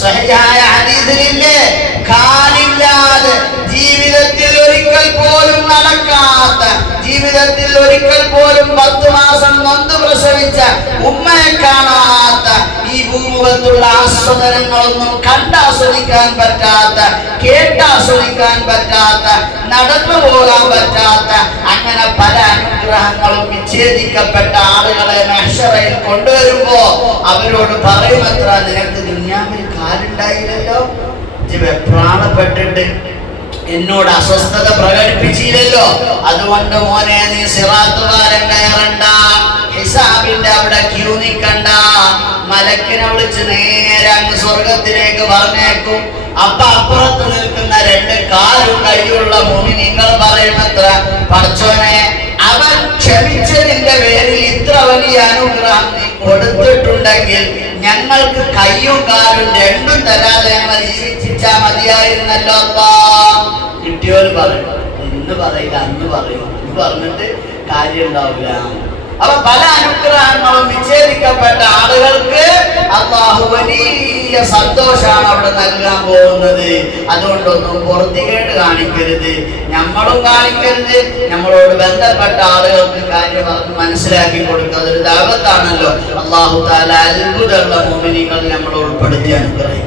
സ്വഹീഹായ ഹദീസിലില്ലേ, കാലില്ലാതെ ജീവിതത്തിൽ ഒരിക്കൽ പോലും നടക്കാത്ത, ജീവിതത്തിൽ ഒരിക്കൽ പോലും 10 മാസം നൊന്ത് പ്രസവിച്ച ഉമ്മയെ കാണാത്ത, ഈ ഭൂമുഖത്തുള്ള ആസ്വാദനങ്ങളൊന്നും കണ്ടാസ്വദിക്കാൻ പറ്റാത്ത, കേട്ടാസ്വദിക്കാൻ പറ്റാത്ത, നടന്നു പോകാൻ പറ്റാത്ത, അങ്ങനെ പല അനുഗ്രഹങ്ങളും വിച്ഛേദിക്കപ്പെട്ട ആളുകളെ മഹ്ശറയിൽ കൊണ്ടുവരുമ്പോ അവരോട് പറയുമത്ര, നിനക്ക് ദുനിയാവിൽ കാലുണ്ടായില്ലല്ലോ, പ്രാണപ്പെട്ടിട്ട് എന്നോട് അസ്വസ്ഥത പ്രകടിപ്പിച്ചില്ലല്ലോ, അതുകൊണ്ട് മോനെ നീ സിറാത്ത് പാലം കയറണ്ട, ഹിസാബിന്റെ അവിടെ ക്യൂ നിൽക്കണ്ട, മലക്കിനെ വിളിച്ച് നേരെ അങ്ങ് സ്വർഗത്തിലേക്ക് പറഞ്ഞേക്കും. അപ്പൊ അപ്പുറത്ത് നിൽക്കുന്ന 2 കാലും കൈയുള്ള മുഅ്മിനീങ്ങൾ പറയുമത്ര, പടച്ചോനെ അവൻ ക്ഷമിച്ചതിന്റെ പേരിൽ ഇത്ര വലിയ അനുഗ്രഹം നീ കൊടുത്തിട്ടുണ്ടെങ്കിൽ ഞങ്ങൾക്ക് കയ്യും കാലും 2ഉം തരാതെ ഞങ്ങൾ ജീവിച്ചാ മതിയായിരുന്നല്ലോ അല്ലാ. കിട്ടിയോര് പറയും, ഇന്ന് പറയില്ല അന്ന് പറയും, ഇത് പറഞ്ഞിട്ട് കാര്യം ഉണ്ടാവില്ല. അപ്പൊ പല അനുഗ്രഹങ്ങളും വിച്ഛേദിക്കപ്പെട്ട ആളുകൾക്ക് അല്ലാഹു വലിയ സന്തോഷമാണ് അവിടെ നൽകാൻ പോകുന്നത്. അതുകൊണ്ടൊന്നും പുറത്തികേട് കാണിക്കരുത്, നമ്മളും കാണിക്കരുത്, നമ്മളോട് ബന്ധപ്പെട്ട ആളുകൾക്ക് കാര്യം മനസ്സിലാക്കി കൊടുക്കുക. അതൊരു ദഅവത്താണല്ലോ. അല്ലാഹു തആല അത്ഭുതമുള്ള മുഅ്മിനീങ്ങൾ നമ്മളെ ഉൾപ്പെടുത്തി അനുഗ്രഹിക്കും.